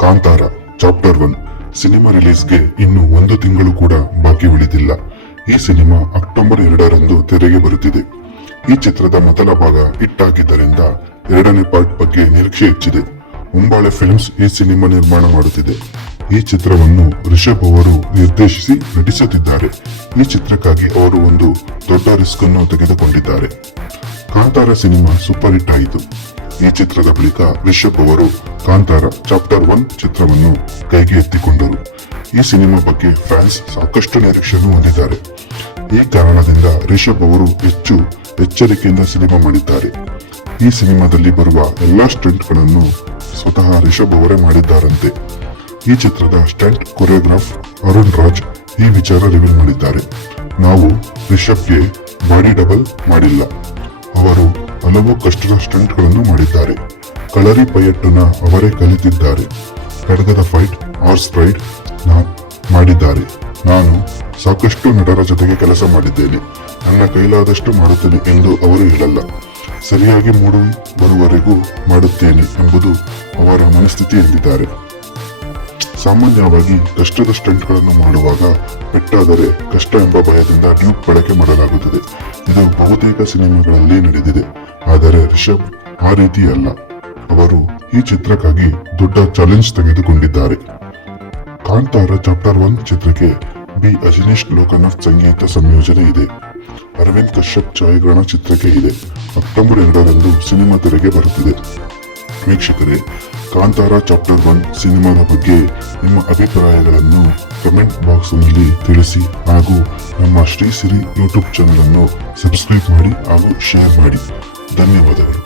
Kantara chapter one cinema ರಿಲೀಸ್ಗೆ ಇನ್ನು ಒಂದು ತಿಂಗಳು ಕೂಡ ಬಾಕಿ ಉಳಿದಿಲ್ಲ. ಈ ಸಿನಿಮಾ ಅಕ್ಟೋಬರ್ ಎರಡರಂದು ತೆರೆಗೆ ಬರುತ್ತಿದೆ. ಈ ಚಿತ್ರದ ಮೊದಲ ಭಾಗ ಹಿಟ್ ಆಗಿದ್ದರಿಂದ ಎರಡನೇ ಪಾರ್ಟ್ ಬಗ್ಗೆ ನಿರೀಕ್ಷೆ ಹೆಚ್ಚಿದೆ. ಮುಂಬಾಳೆ ಫಿಲ್ಮ್ಸ್ ಈ ಸಿನಿಮಾ ನಿರ್ಮಾಣ ಮಾಡುತ್ತಿದೆ. ಈ ಚಿತ್ರವನ್ನು ರಿಷಬ್ ಅವರು ನಿರ್ದೇಶಿಸಿ ನಟಿಸುತ್ತಿದ್ದಾರೆ. ಈ ಚಿತ್ರಕ್ಕಾಗಿ ಅವರು ಒಂದು ದೊಡ್ಡ ರಿಸ್ಕ್ ಅನ್ನು ತೆಗೆದುಕೊಂಡಿದ್ದಾರೆ. ಕಾಂತಾರ ಸಿನಿಮಾ ಸೂಪರ್ ಹಿಟ್ ಆಯಿತು. ಈ ಚಿತ್ರದ ಬಳಿಕ ರಿಷಬ್ ಅವರು ಕಾಂತಾರ ಚಾಪ್ಟರ್ ಒನ್ ಚಿತ್ರವನ್ನು ಕೈಗೆ ಎತ್ತಿಕೊಂಡರು. ಈ ಸಿನಿಮಾ ಬಗ್ಗೆ ಫ್ಯಾನ್ಸ್ ಸಾಕಷ್ಟು ನಿರೀಕ್ಷೆಯನ್ನು ಹೊಂದಿದ್ದಾರೆ. ಈ ಕಾರಣದಿಂದ ರಿಷಬ್ ಅವರು ಹೆಚ್ಚು ಎಚ್ಚರಿಕೆಯಿಂದ ಸಿನಿಮಾ ಮಾಡಿದ್ದಾರೆ. ಈ ಸಿನಿಮಾದಲ್ಲಿ ಬರುವ ಎಲ್ಲಾ ಸ್ಟಂಟ್ಗಳನ್ನು ಸ್ವತಃ ರಿಷಬ್ ಅವರೇ ಮಾಡಿದ್ದಾರಂತೆ. ಈ ಚಿತ್ರದ ಸ್ಟಂಟ್ ಕೊರಿಯೋಗ್ರಾಫ್ ಅರುಣ್ ರಾಜ್ ಈ ವಿಚಾರ ರಿವೀಲ್ ಮಾಡಿದ್ದಾರೆ. ನಾವು ರಿಷಬ್ಗೆ ಬಾಡಿ ಡಬಲ್ ಮಾಡಿಲ್ಲ. ಅವರು ಹಲವು ಕಷ್ಟದ ಸ್ಟಂಟ್ಗಳನ್ನು ಮಾಡಿದ್ದಾರೆ. ಕಳರಿ ಪಯಟ್ಟನ್ನ ಅವರೇ ಕಲಿತಿದ್ದಾರೆ. ಕಡಗದ ಫೈಟ್ ಹಾರ್ಸ್ ರೈಡ್ ಮಾಡಿದ್ದಾರೆ. ನಾನು ಸಾಕಷ್ಟು ನಟರ ಜೊತೆಗೆ ಕೆಲಸ ಮಾಡಿದ್ದೇನೆ. ನನ್ನ ಕೈಲಾದಷ್ಟು ಮಾಡುತ್ತೇನೆ ಎಂದು ಅವರು ಹೇಳಲ್ಲ. ಸರಿಯಾಗಿ ಮೂಡಿ ಬರುವವರೆಗೂ ಮಾಡುತ್ತೇನೆ ಎಂಬುದು ಅವರ ಮನಸ್ಥಿತಿ ಎಂದಿದ್ದಾರೆ. ಸಾಮಾನ್ಯವಾಗಿ ಕಷ್ಟದ ಸ್ಟಂಟ್ಗಳನ್ನು ಮಾಡುವಾಗ ಪೆಟ್ಟಾದರೆ ಕಷ್ಟ ಎಂಬ ಭಯದಿಂದ ಡ್ಯೂಕ್ ಬಳಕೆ ಮಾಡಲಾಗುತ್ತದೆ. ಇದು ಬಹುತೇಕ ಸಿನಿಮಾಗಳಲ್ಲಿ ನಡೆದಿದೆ. ಆದರೆ ರಿಷಬ್ ಆ ರೀತಿ ಅಲ್ಲ. ಅವರು ಈ ಚಿತ್ರಕ್ಕಾಗಿ ದೊಡ್ಡ ಚಾಲೆಂಜ್ ತೆಗೆದುಕೊಂಡಿದ್ದಾರೆ. ಕಾಂತಾರ ಚಾಪ್ಟರ್ ಒನ್ ಚಿತ್ರಕ್ಕೆ ಬಿ. ಅಜಿನೇಶ್ ಲೋಕನಾಥ್ ಸಂಗೀತ ಸಂಯೋಜನೆ ಇದೆ. ಅರವಿಂದ್ ಕಶ್ಯಪ್ ಛಾಯಾಗ್ರಹಣ ಚಿತ್ರಕ್ಕೆ ಇದೆ. ಅಕ್ಟೋಬರ್ ಎರಡರಂದು ಸಿನಿಮಾ ತೆರೆಗೆ ಬರುತ್ತಿದೆ. ವೀಕ್ಷಕರೇ, ಕಾಂತಾರ ಚಾಪ್ಟರ್ ಒನ್ ಸಿನಿಮಾದ ಬಗ್ಗೆ ನಿಮ್ಮ ಅಭಿಪ್ರಾಯಗಳನ್ನು ಕಮೆಂಟ್ ಬಾಕ್ಸ್ನಲ್ಲಿ ತಿಳಿಸಿ ಹಾಗೂ ನಮ್ಮ ಶ್ರೀ ಸಿರಿ ಯೂಟ್ಯೂಬ್ ಚಾನಲ್ ಅನ್ನು ಸಬ್ಸ್ಕ್ರೈಬ್ ಮಾಡಿ ಹಾಗೂ ಶೇರ್ ಮಾಡಿ. ಧನ್ಯವಾದಗಳು.